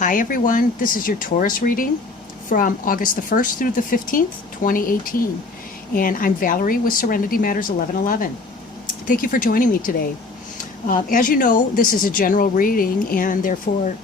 Hi everyone, this is your Taurus reading from August the 1st through the 15th, 2018. And I'm Valerie with Serenity Matters 1111. Thank you for joining me today. As you know, this is a general reading and therefore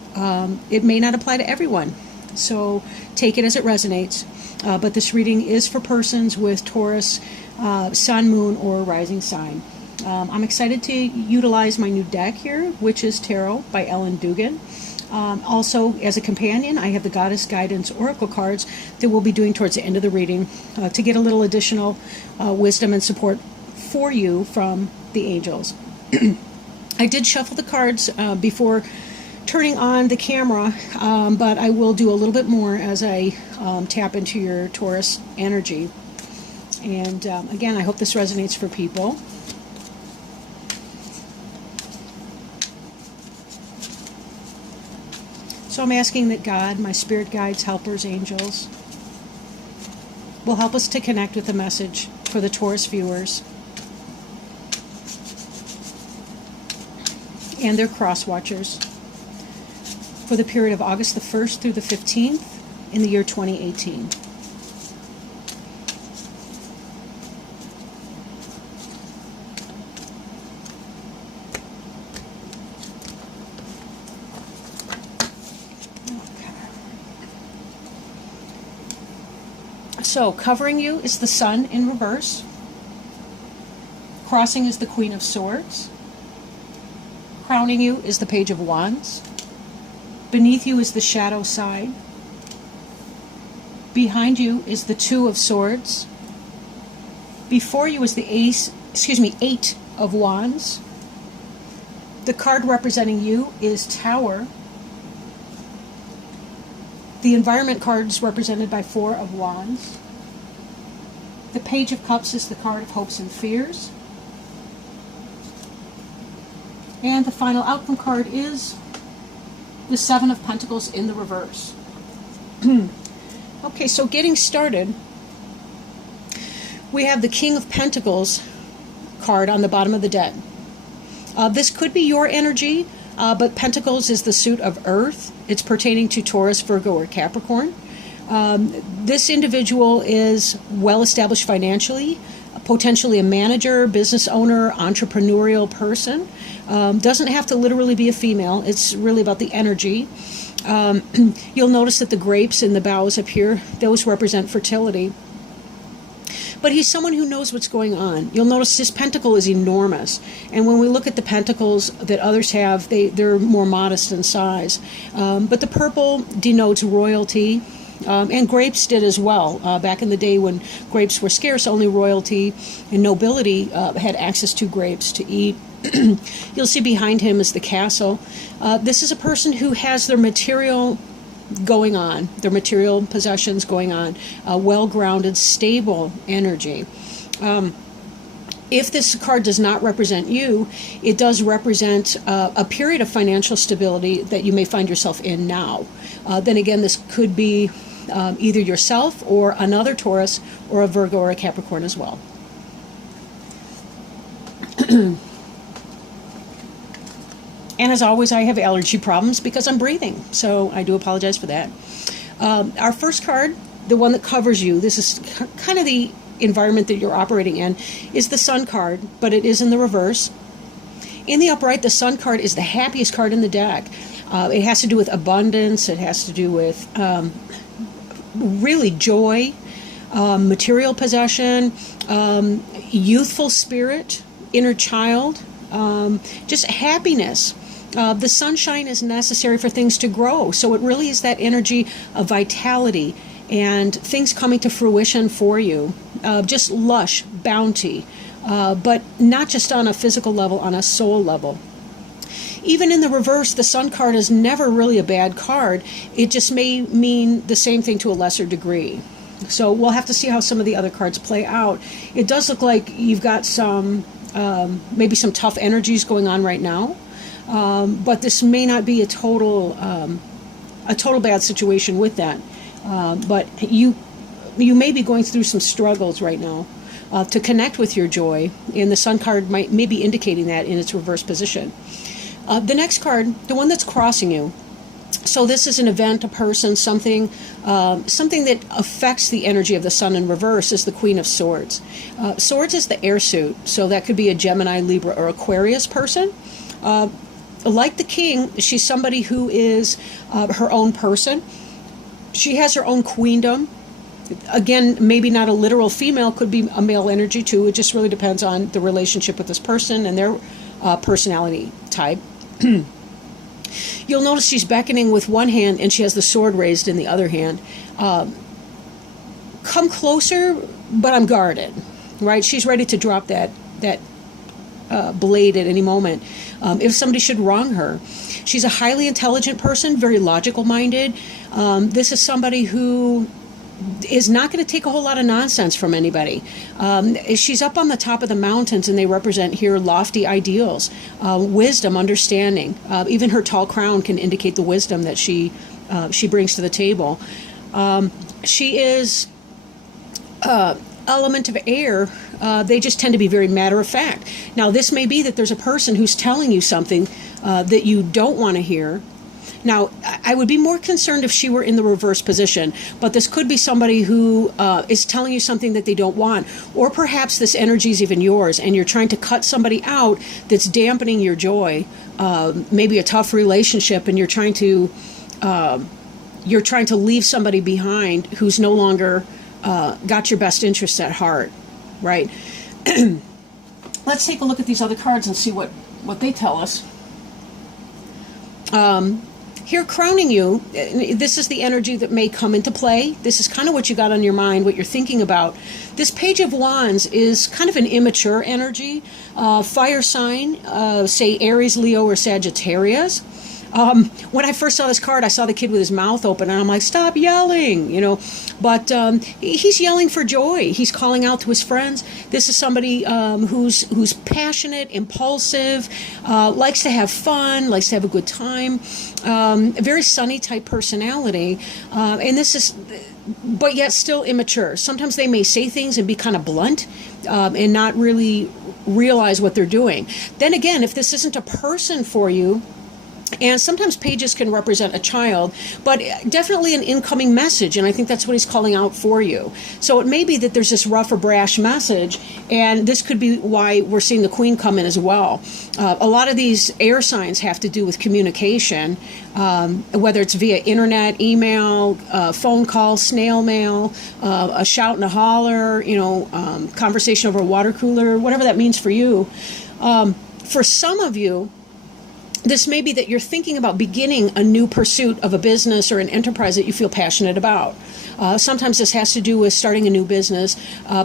it may not apply to everyone. So take it as it resonates. But this reading is for persons with Taurus, Sun, Moon, or Rising sign. I'm excited to utilize my new deck here, which is Tarot by Ellen Dugan. Also, as a companion, I have the Goddess Guidance Oracle cards that we'll be doing towards the end of the reading to get a little additional wisdom and support for you from the angels. I did shuffle the cards before turning on the camera, but I will do a little bit more as I tap into your Taurus energy. And again, I hope this resonates for people. So I'm asking that God, my spirit guides, helpers, angels, will help us to connect with the message for the Taurus viewers and their cross watchers for the period of August the 1st through the 15th in the year 2018. So, covering you is the Sun in reverse. Crossing is the Queen of Swords. Crowning you is the Page of Wands. Beneath you is the Shadow side. Behind you is the Two of Swords. Before you is the Eight of Wands. The card representing you is Tower. The environment card is represented by Four of Wands. The Page of Cups is the card of hopes and fears. And the final outcome card is the Seven of Pentacles in the reverse. Okay, so getting started, we have the King of Pentacles card on the bottom of the deck. This could be your energy, but Pentacles is the suit of Earth. It's pertaining to Taurus, Virgo, or Capricorn. This individual is well established financially, potentially a manager, business owner, entrepreneurial person. Doesn't have to literally be a female. It's really about the energy. You'll notice that the grapes in the boughs up here, those represent fertility. But he's someone who knows what's going on. You'll notice his pentacle is enormous. And when we look at the pentacles that others have, they're more modest in size. But the purple denotes royalty. And grapes did as well. Back in the day when grapes were scarce, only royalty and nobility had access to grapes to eat. You'll see behind him is the castle. This is a person who has their material going on, their material possessions going on, well-grounded, stable energy. If this card does not represent you, it does represent a period of financial stability that you may find yourself in now. Then again, this could be either yourself or another Taurus or a Virgo or a Capricorn as well. And as always, I have allergy problems because I'm breathing, so I do apologize for that. Our first card, the one that covers you, this is kind of the environment that you're operating in, is the Sun card, but it is in the reverse. In the upright, the Sun card is the happiest card in the deck. It has to do with abundance. It has to do with really joy, material possession, youthful spirit, inner child, just happiness. The sunshine is necessary for things to grow. So it really is that energy of vitality and things coming to fruition for you. Just lush bounty, but not just on a physical level, on a soul level. Even in the reverse, the Sun card is never really a bad card. It just may mean the same thing to a lesser degree. So we'll have to see how some of the other cards play out. It does look like you've got some, maybe some tough energies going on right now. But this may not be a total bad situation with that. But you may be going through some struggles right now to connect with your joy, and the Sun card may be indicating that in its reverse position. The next card, the one that's crossing you, So this is an event, a person, something that affects the energy of the sun in reverse is the Queen of Swords. Swords is the air suit, so that could be a Gemini, Libra, or Aquarius person. Like the King, she's somebody who is her own person. She has her own queendom. Again, maybe not a literal female, could be a male energy too. It just really depends on the relationship with this person and their personality type. You'll notice she's beckoning with one hand and she has the sword raised in the other hand. Come closer, but I'm guarded, right? She's ready to drop that blade at any moment if somebody should wrong her. She's a highly intelligent person, very logical minded. This is somebody who is not going to take a whole lot of nonsense from anybody. She's up on the top of the mountains, and they represent here lofty ideals, wisdom, understanding. Even her tall crown can indicate the wisdom that she brings to the table. She is element of air. They just tend to be very matter of fact. Now, this may be that there's a person who's telling you something that you don't want to hear. Now, I would be more concerned if she were in the reverse position, but this could be somebody who is telling you something that they don't want, or perhaps this energy is even yours, and you're trying to cut somebody out that's dampening your joy. Maybe a tough relationship, and you're trying to leave somebody behind who's no longer got your best interests at heart, right? Let's take a look at these other cards and see what they tell us. Here, crowning you, this is the energy that may come into play. This is kind of what you got on your mind, what you're thinking about. This Page of Wands is kind of an immature energy. Fire sign, say Aries, Leo, or Sagittarius. When I first saw this card, I saw the kid with his mouth open, and I'm like, stop yelling, But he's yelling for joy. He's calling out to his friends. This is somebody who's passionate, impulsive, likes to have fun, likes to have a good time, a very sunny type personality. And this is, but yet still immature. Sometimes they may say things and be kind of blunt and not really realize what they're doing. Then again, if this isn't a person for you, and sometimes pages can represent a child, but definitely an incoming message, and I think that's what he's calling out for you. So it may be that there's this rough or brash message, and this could be why we're seeing the Queen come in as well. A lot of these air signs have to do with communication, whether it's via internet, email, phone call, snail mail, a shout and a holler, conversation over a water cooler, whatever that means for you. For some of you, this may be that you're thinking about beginning a new pursuit of a business or an enterprise that you feel passionate about. Sometimes this has to do with starting a new business,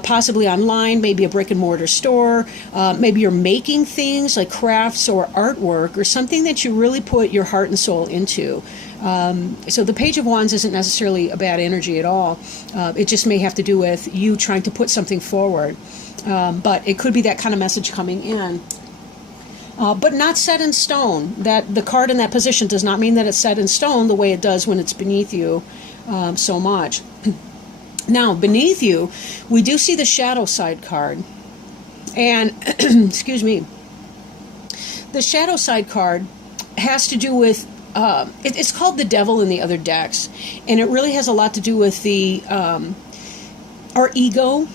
possibly online, maybe a brick and mortar store. Maybe you're making things like crafts or artwork or something that you really put your heart and soul into. So the Page of Wands isn't necessarily a bad energy at all. It just may have to do with you trying to put something forward. But it could be that kind of message coming in. But not set in stone. That the card in that position does not mean that it's set in stone the way it does when it's beneath you so much. Now, beneath you, we do see the shadow side card. And, excuse me, the shadow side card has to do with, it's called the Devil in the other decks. And it really has a lot to do with our ego,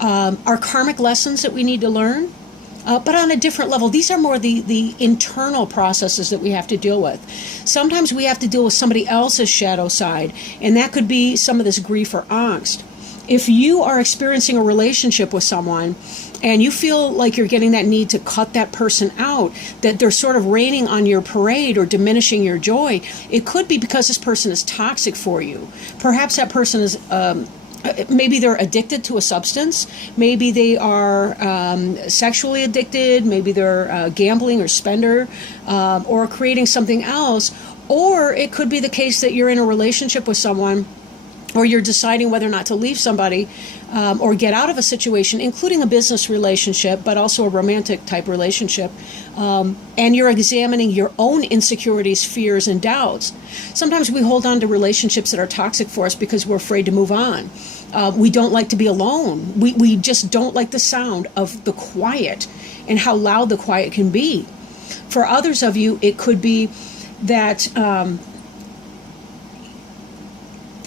our karmic lessons that we need to learn. But on a different level. These are more the internal processes that we have to deal with. Sometimes we have to deal with somebody else's shadow side, and that could be some of this grief or angst. If you are experiencing a relationship with someone and you feel like you're getting that need to cut that person out, that they're sort of raining on your parade or diminishing your joy, it could be because this person is toxic for you. Perhaps that person is maybe they're addicted to a substance. Maybe they are sexually addicted. Maybe they're gambling or spender or creating something else. Or it could be the case that you're in a relationship with someone, or you're deciding whether or not to leave somebody or get out of a situation, including a business relationship, but also a romantic type relationship, and you're examining your own insecurities, fears, and doubts. Sometimes we hold on to relationships that are toxic for us because we're afraid to move on. We don't like to be alone. We just don't like the sound of the quiet and how loud the quiet can be. For others of you, it could be that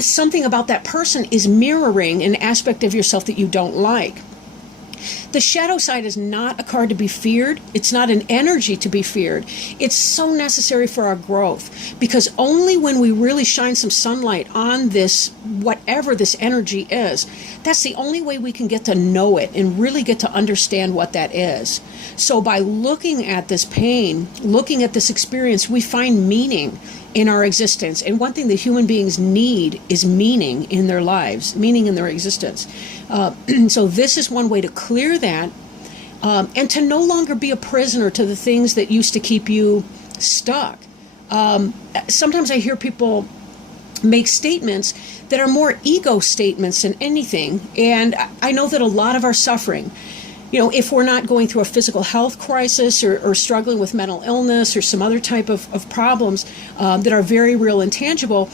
something about that person is mirroring an aspect of yourself that you don't like. The shadow side is not a card to be feared. It's not an energy to be feared. It's so necessary for our growth, because only when we really shine some sunlight on this, whatever this energy is, that's the only way we can get to know it and really get to understand what that is. So by looking at this pain, looking at this experience, we find meaning in our existence. And one thing that human beings need is meaning in their lives, meaning in their existence. So this is one way to clear that, and to no longer be a prisoner to the things that used to keep you stuck. Sometimes I hear people make statements that are more ego statements than anything. And I know that a lot of our suffering, if we're not going through a physical health crisis or struggling with mental illness or some other type of problems that are very real and tangible,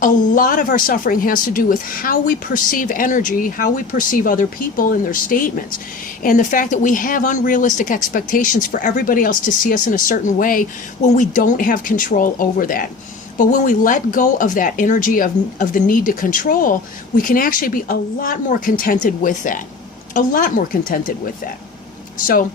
a lot of our suffering has to do with how we perceive energy, how we perceive other people and their statements. And the fact that we have unrealistic expectations for everybody else to see us in a certain way when we don't have control over that. But when we let go of that energy of the need to control, we can actually be a lot more contented with that. A lot more contented with that. So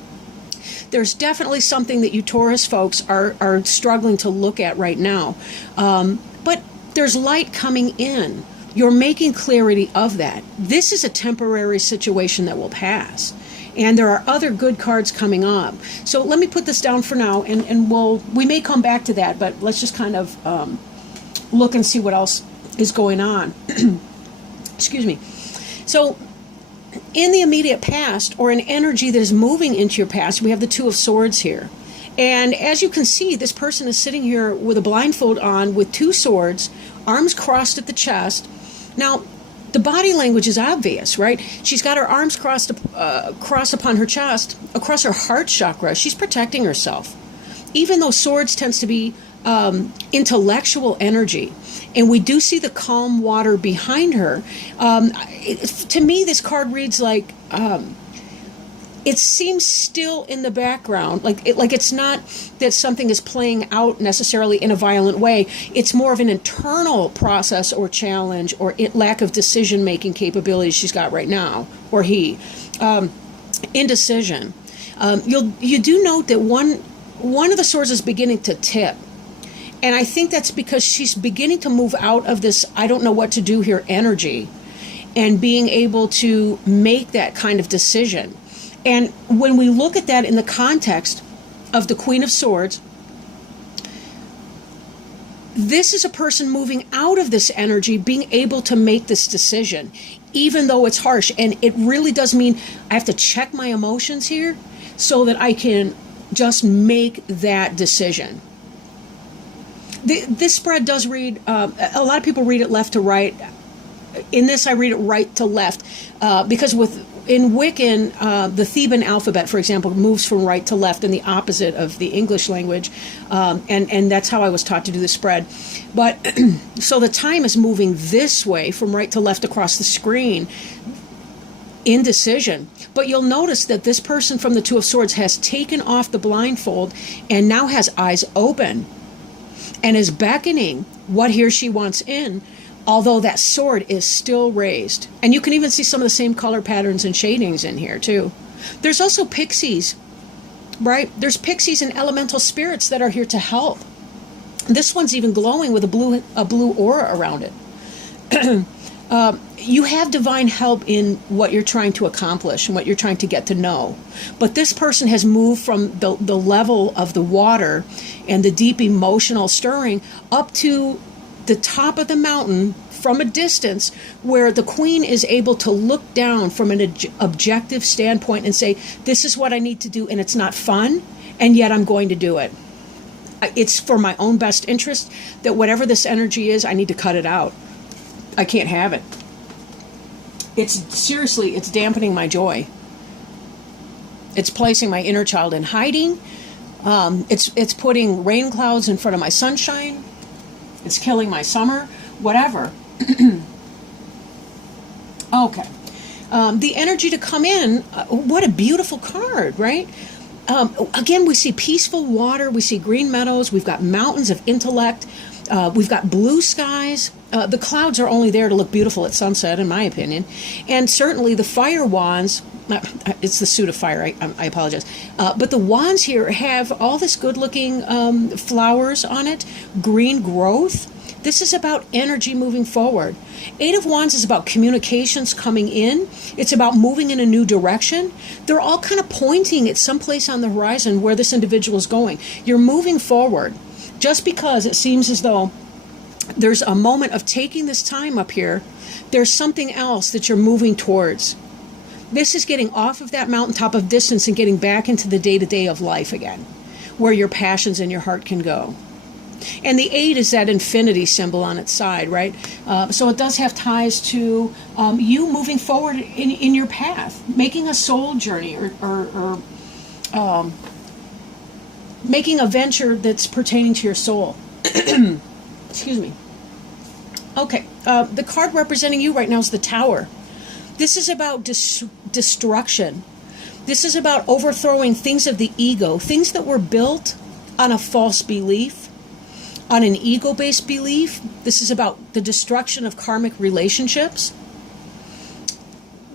there's definitely something that you Taurus folks are struggling to look at right now. But there's light coming in. You're making clarity of that. This is a temporary situation that will pass. And there are other good cards coming up. So let me put this down for now, and we may come back to that, but let's just kind of look and see what else is going on. Excuse me. So in the immediate past, or an energy that is moving into your past, we have the Two of Swords here. And as you can see, this person is sitting here with a blindfold on with two swords, arms crossed at the chest. Now, the body language is obvious, right? She's got her arms crossed upon her chest, across her heart chakra. She's protecting herself. Even though swords tends to be intellectual energy, and we do see the calm water behind her, to me, this card reads like it seems still in the background, like it's not that something is playing out necessarily in a violent way. It's more of an internal process or challenge or lack of decision-making capability she's got right now, or he. Indecision. You do note that one of the swords is beginning to tip. And I think that's because she's beginning to move out of this I don't know what to do here energy and being able to make that kind of decision. And when we look at that in the context of the Queen of Swords, this is a person moving out of this energy, being able to make this decision, even though it's harsh. And it really does mean I have to check my emotions here so that I can just make that decision. This spread does read, a lot of people read it left to right. In this, I read it right to left, because in Wiccan, the Theban alphabet, for example, moves from right to left in the opposite of the English language, and that's how I was taught to do the spread. But so the time is moving this way from right to left across the screen, indecision. But you'll notice that this person from the Two of Swords has taken off the blindfold and now has eyes open and is beckoning what he or she wants in, although that sword is still raised. And you can even see some of the same color patterns and shadings in here too. There's also pixies, right? There's pixies and elemental spirits that are here to help. This one's even glowing with a blue aura around it. You have divine help in what you're trying to accomplish and what you're trying to get to know. But this person has moved from the level of the water and the deep emotional stirring up to the top of the mountain from a distance, where the queen is able to look down from an objective standpoint and say, this is what I need to do, and it's not fun, and yet I'm going to do it. It's for my own best interest that whatever this energy is, I need to cut it out. I can't have it. It's dampening my joy. It's placing my inner child in hiding. It's putting rain clouds in front of my sunshine. It's killing my summer, whatever. Okay. The energy to come in, what a beautiful card, right? Again, we see peaceful water, we see green meadows, we've got mountains of intellect, we've got blue skies. The clouds are only there to look beautiful at sunset, in my opinion. And certainly the fire wands, it's the suit of fire, I apologize. But the wands here have all this good-looking flowers on it, green growth. This is about energy moving forward. Eight of Wands is about communications coming in. It's about moving in a new direction. They're all kind of pointing at some place on the horizon where this individual is going. You're moving forward. Just because it seems as though there's a moment of taking this time up here, there's something else that you're moving towards. This is getting off of that mountaintop of distance and getting back into the day-to-day of life again, where your passions and your heart can go. And the 8 is that infinity symbol on its side, right? So it does have ties to you moving forward in your path, making a soul journey or making a venture that's pertaining to your soul. Excuse me. Okay, the card representing you right now is the Tower. This is about destruction. This is about overthrowing things of the ego, things that were built on a false belief, on an ego-based belief. This is about the destruction of karmic relationships.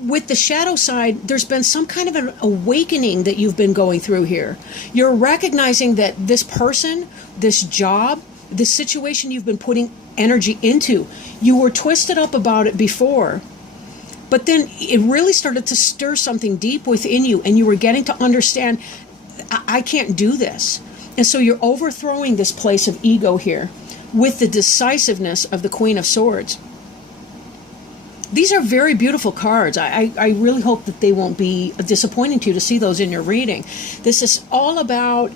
With the shadow side, there's been some kind of an awakening that you've been going through here. You're recognizing that this person, this job, this situation you've been putting energy into, you were twisted up about it before, but then it really started to stir something deep within you, and you were getting to understand, I can't do this. And so you're overthrowing this place of ego here with the decisiveness of the Queen of Swords. These are very beautiful cards. I really hope that they won't be disappointing to you to see those in your reading. This is all about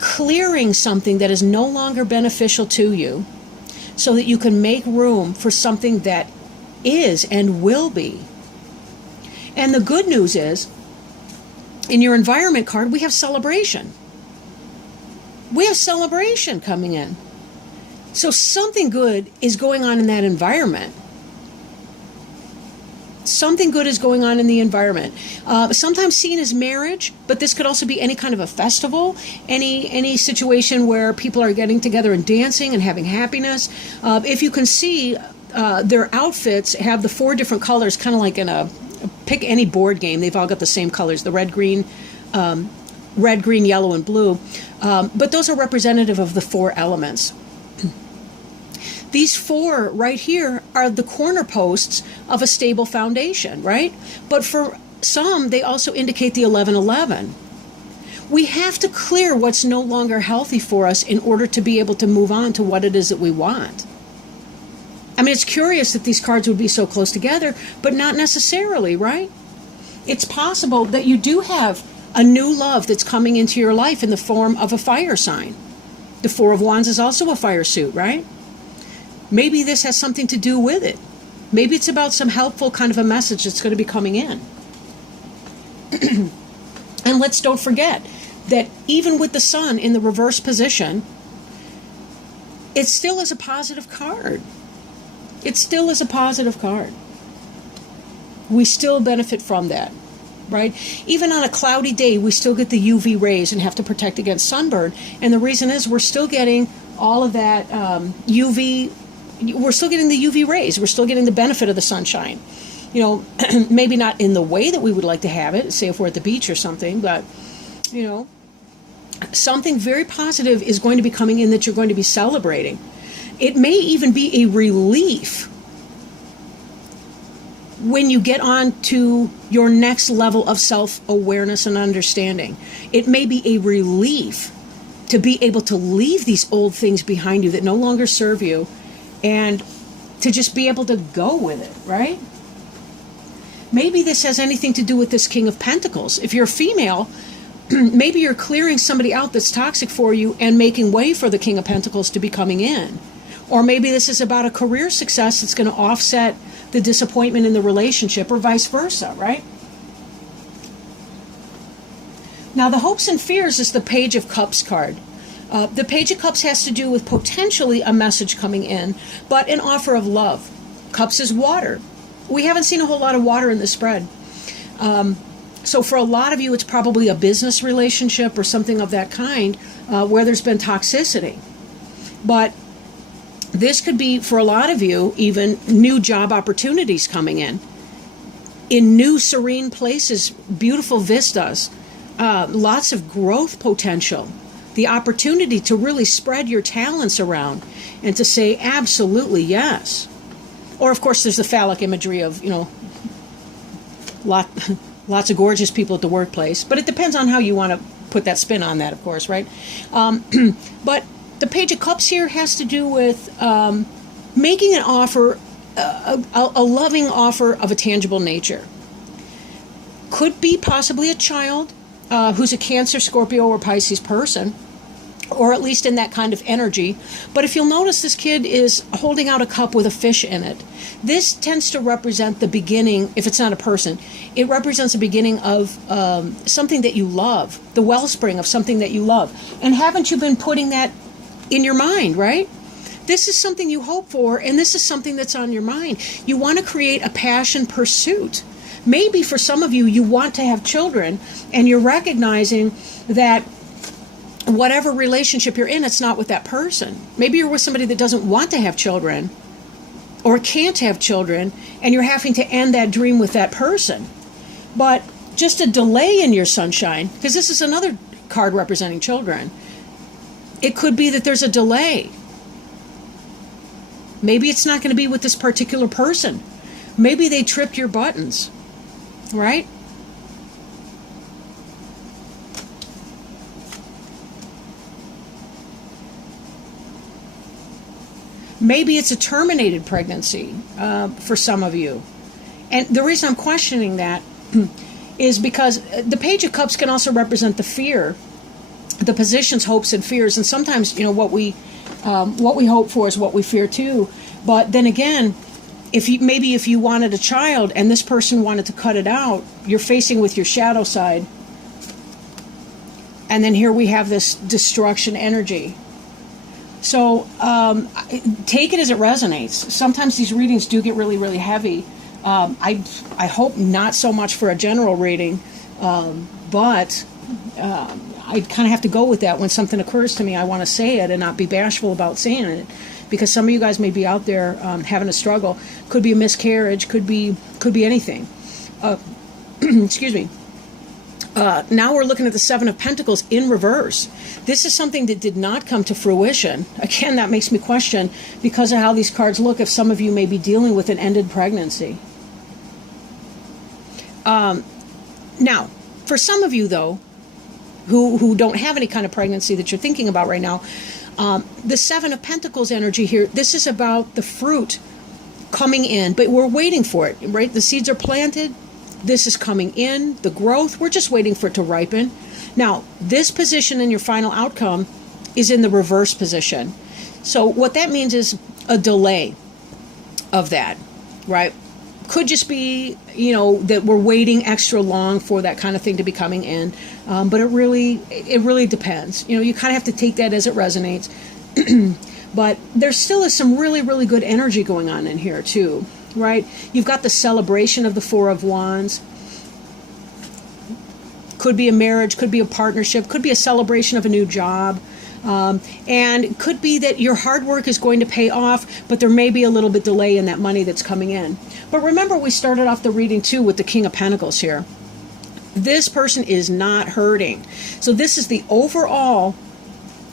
clearing something that is no longer beneficial to you so that you can make room for something that is and will be. And the good news is, in your environment card, we have celebration. We have celebration coming in. So something good is going on in that environment. Something good is going on in the environment. Sometimes seen as marriage, but this could also be any kind of a festival, any situation where people are getting together and dancing and having happiness. If you can see, their outfits have the 4 different colors, kind of like in a pick any board game. They've all got the same colors: the red, green, yellow, and blue. But those are representative of the 4 elements. These 4 right here are the corner posts of a stable foundation, right? But for some, they also indicate the 1111. We have to clear what's no longer healthy for us in order to be able to move on to what it is that we want. I mean, it's curious that these cards would be so close together, but not necessarily, right? It's possible that you do have a new love that's coming into your life in the form of a fire sign. The 4 of Wands is also a fire suit, right? Maybe this has something to do with it. Maybe it's about some helpful kind of a message that's going to be coming in. And let's don't forget that even with the Sun in the reverse position, it still is a positive card. It still is a positive card. We still benefit from that, right? Even on a cloudy day, we still get the UV rays and have to protect against sunburn. And the reason is we're still getting all of that UV. We're still getting the UV rays. We're still getting the benefit of the sunshine. You know, maybe not in the way that we would like to have it, say if we're at the beach or something, but, you know, something very positive is going to be coming in that you're going to be celebrating. It may even be a relief when you get on to your next level of self-awareness and understanding. It may be a relief to be able to leave these old things behind you that no longer serve you, and to just be able to go with it, right? Maybe this has anything to do with this King of Pentacles. If you're a female, maybe you're clearing somebody out that's toxic for you and making way for the King of Pentacles to be coming in. Or maybe this is about a career success that's going to offset the disappointment in the relationship, or vice versa, right? Now, the hopes and fears is the Page of Cups card. The Page of Cups has to do with potentially a message coming in, but an offer of love. Cups is water. We haven't seen a whole lot of water in the spread. So for a lot of you, it's probably a business relationship or something of that kind where there's been toxicity. But this could be, for a lot of you, even new job opportunities coming in new serene places, beautiful vistas, lots of growth potential, the opportunity to really spread your talents around and to say absolutely yes. Or, of course, there's the phallic imagery of, lots of gorgeous people at the workplace. But it depends on how you want to put that spin on that, of course, right? But the Page of Cups here has to do with making an offer, a loving offer of a tangible nature. Could be possibly a child who's a Cancer, Scorpio, or Pisces person, or at least in that kind of energy. But if you'll notice, this kid is holding out a cup with a fish in it. This tends to represent the beginning, if it's not a person, it represents the beginning of something that you love, the wellspring of something that you love. And haven't you been putting that in your mind, right? This is something you hope for, and this is something that's on your mind. You want to create a passion pursuit. Maybe for some of you, you want to have children, and you're recognizing that whatever relationship you're in, it's not with that person. Maybe you're with somebody that doesn't want to have children or can't have children, and you're having to end that dream with that person. But just a delay in your sunshine, because this is another card representing children. It could be that there's a delay. Maybe it's not going to be with this particular person. Maybe they tripped your buttons, right? Maybe it's a terminated pregnancy for some of you. And the reason I'm questioning that is because the Page of Cups can also represent the fear, the positions, hopes, and fears. And sometimes, what we hope for is what we fear too. But then again, if you wanted a child and this person wanted to cut it out, you're facing with your shadow side. And then here we have this destruction energy. So take it as it resonates. Sometimes these readings do get really, really heavy. I hope not so much for a general reading, but I kind of have to go with that. When something occurs to me, I want to say it and not be bashful about saying it, because some of you guys may be out there having a struggle. Could be a miscarriage, could be anything. Excuse me. Now we're looking at the Seven of Pentacles in reverse. This is something that did not come to fruition. Again, that makes me question, because of how these cards look, if some of you may be dealing with an ended pregnancy. Now, for some of you, though, who don't have any kind of pregnancy that you're thinking about right now, the Seven of Pentacles energy here, this is about the fruit coming in, but we're waiting for it, right? The seeds are planted. This is coming in, the growth. We're just waiting for it to ripen. Now, this position in your final outcome is in the reverse position. So what that means is a delay of that, right? Could just be, that we're waiting extra long for that kind of thing to be coming in. But it really depends. You kind of have to take that as it resonates. But there still is some really, really good energy going on in here too. Right? You've got the celebration of the Four of Wands. Could be a marriage, could be a partnership, could be a celebration of a new job. And it could be that your hard work is going to pay off, but there may be a little bit delay in that money that's coming in. But remember, we started off the reading too with the King of Pentacles here. This person is not hurting. So this is the overall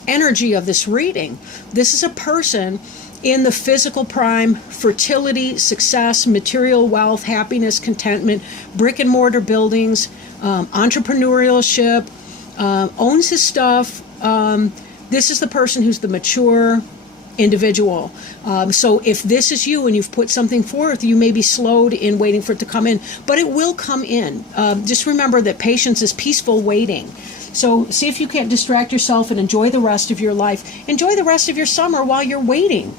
energy of this reading. This is a person in the physical prime, fertility, success, material wealth, happiness, contentment, brick and mortar buildings, entrepreneurship, owns his stuff. This is the person who's the mature individual. So if this is you and you've put something forth, you may be slowed in waiting for it to come in, but it will come in. Just remember that patience is peaceful waiting. So see if you can't distract yourself and enjoy the rest of your life. Enjoy the rest of your summer while you're waiting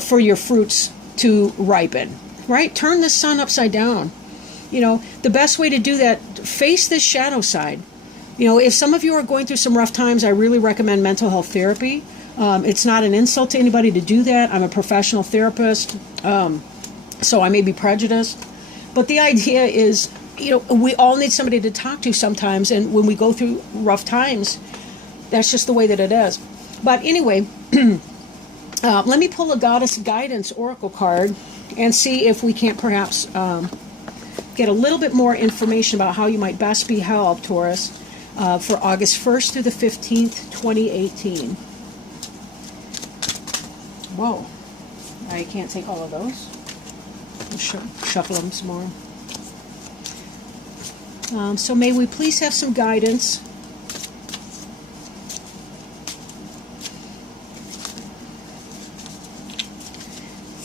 for your fruits to ripen, right? Turn the sun upside down. The best way to do that, face this shadow side. If some of you are going through some rough times, I really recommend mental health therapy. It's not an insult to anybody to do that. I'm a professional therapist, so I may be prejudiced. But the idea is, we all need somebody to talk to sometimes, and when we go through rough times, that's just the way that it is. But anyway, let me pull a Goddess Guidance Oracle card and see if we can't perhaps get a little bit more information about how you might best be helped, Taurus, for August 1st through the 15th, 2018. Whoa. I can't take all of those. I'll shuffle them some more. So may we please have some guidance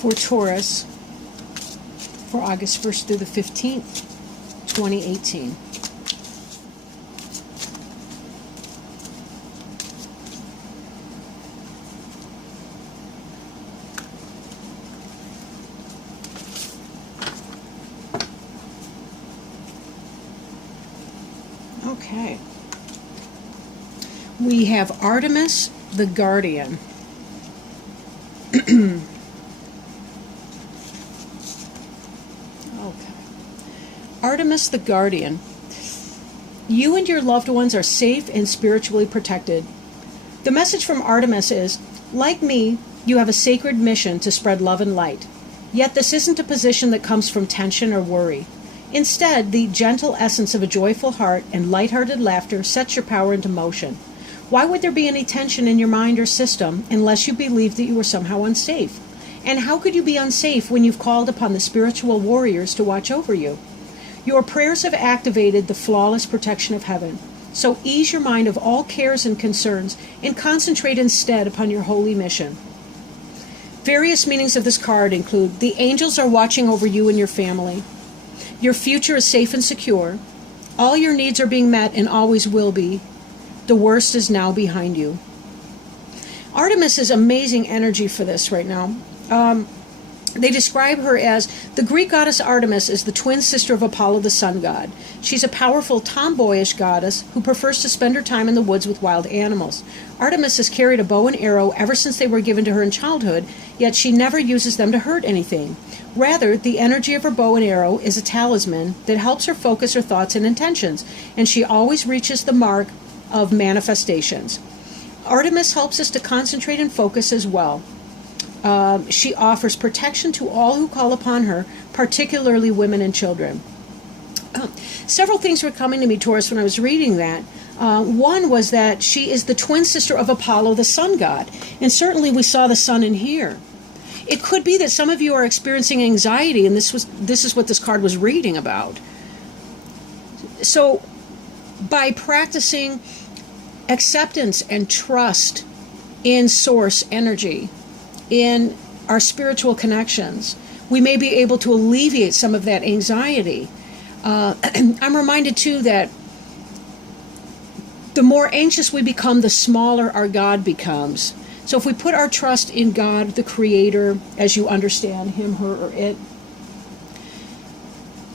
for Taurus for August 1st through the 15th, 2018. Okay. We have Artemis the Guardian. Okay. Artemis the Guardian. You and your loved ones are safe and spiritually protected. The message from Artemis is, like me, you have a sacred mission to spread love and light. Yet this isn't a position that comes from tension or worry. Instead, the gentle essence of a joyful heart and lighthearted laughter sets your power into motion. Why would there be any tension in your mind or system unless you believe that you are somehow unsafe? And how could you be unsafe when you've called upon the spiritual warriors to watch over you? Your prayers have activated the flawless protection of heaven. So ease your mind of all cares and concerns and concentrate instead upon your holy mission. Various meanings of this card include: the angels are watching over you and your family. Your future is safe and secure. All your needs are being met and always will be. The worst is now behind you. Artemis is amazing energy for this right now. They describe her as the Greek goddess Artemis is the twin sister of Apollo, the sun god. She's a powerful tomboyish goddess who prefers to spend her time in the woods with wild animals. Artemis has carried a bow and arrow ever since they were given to her in childhood, yet she never uses them to hurt anything. Rather, the energy of her bow and arrow is a talisman that helps her focus her thoughts and intentions, and she always reaches the mark of manifestations. Artemis helps us to concentrate and focus as well. She offers protection to all who call upon her, particularly women and children. Several things were coming to me, Taurus, when I was reading that. One was that she is the twin sister of Apollo, the sun god, and certainly we saw the sun in here. It could be that some of you are experiencing anxiety, and this is what this card was reading about. So, by practicing acceptance and trust in source energy, in our spiritual connections, we may be able to alleviate some of that anxiety. I'm reminded, too, that the more anxious we become, the smaller our God becomes. So if we put our trust in God, the Creator, as you understand him, her, or it,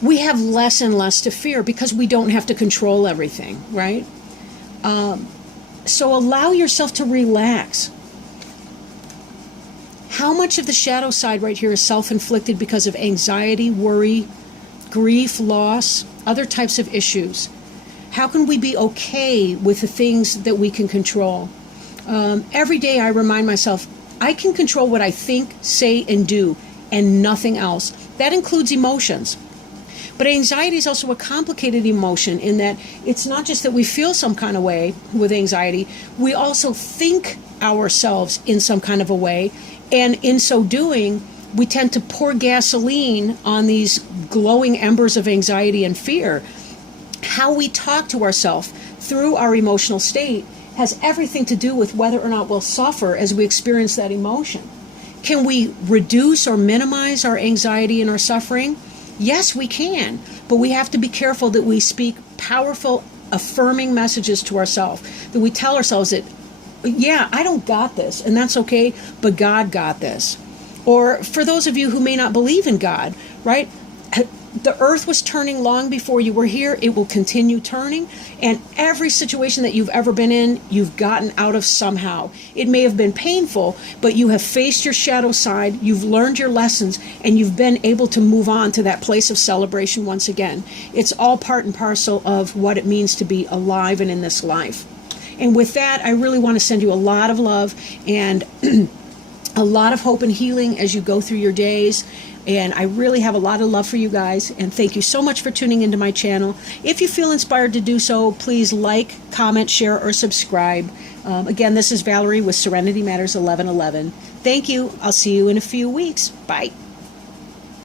we have less and less to fear because we don't have to control everything, right? So allow yourself to relax. How much of the shadow side right here is self-inflicted because of anxiety, worry, grief, loss, other types of issues? How can we be okay with the things that we can control? Every day I remind myself, I can control what I think, say, and do, and nothing else. That includes emotions. But anxiety is also a complicated emotion in that it's not just that we feel some kind of way with anxiety, we also think ourselves in some kind of a way, and in so doing, we tend to pour gasoline on these glowing embers of anxiety and fear. How we talk to ourselves through our emotional state has everything to do with whether or not we'll suffer as we experience that emotion. Can we reduce or minimize our anxiety and our suffering? Yes, we can, but we have to be careful that we speak powerful, affirming messages to ourselves, that we tell ourselves that, yeah, I don't got this, and that's okay, but God got this. Or for those of you who may not believe in God, right? The earth was turning long before you were here. It will continue turning. And every situation that you've ever been in, you've gotten out of somehow. It may have been painful, but you have faced your shadow side, you've learned your lessons, and you've been able to move on to that place of celebration once again. It's all part and parcel of what it means to be alive and in this life. And with that, I really want to send you a lot of love and a lot of hope and healing as you go through your days. And I really have a lot of love for you guys. And thank you so much for tuning into my channel. If you feel inspired to do so, please like, comment, share, or subscribe. Again, this is Valerie with Serenity Matters 1111. Thank you. I'll see you in a few weeks. Bye.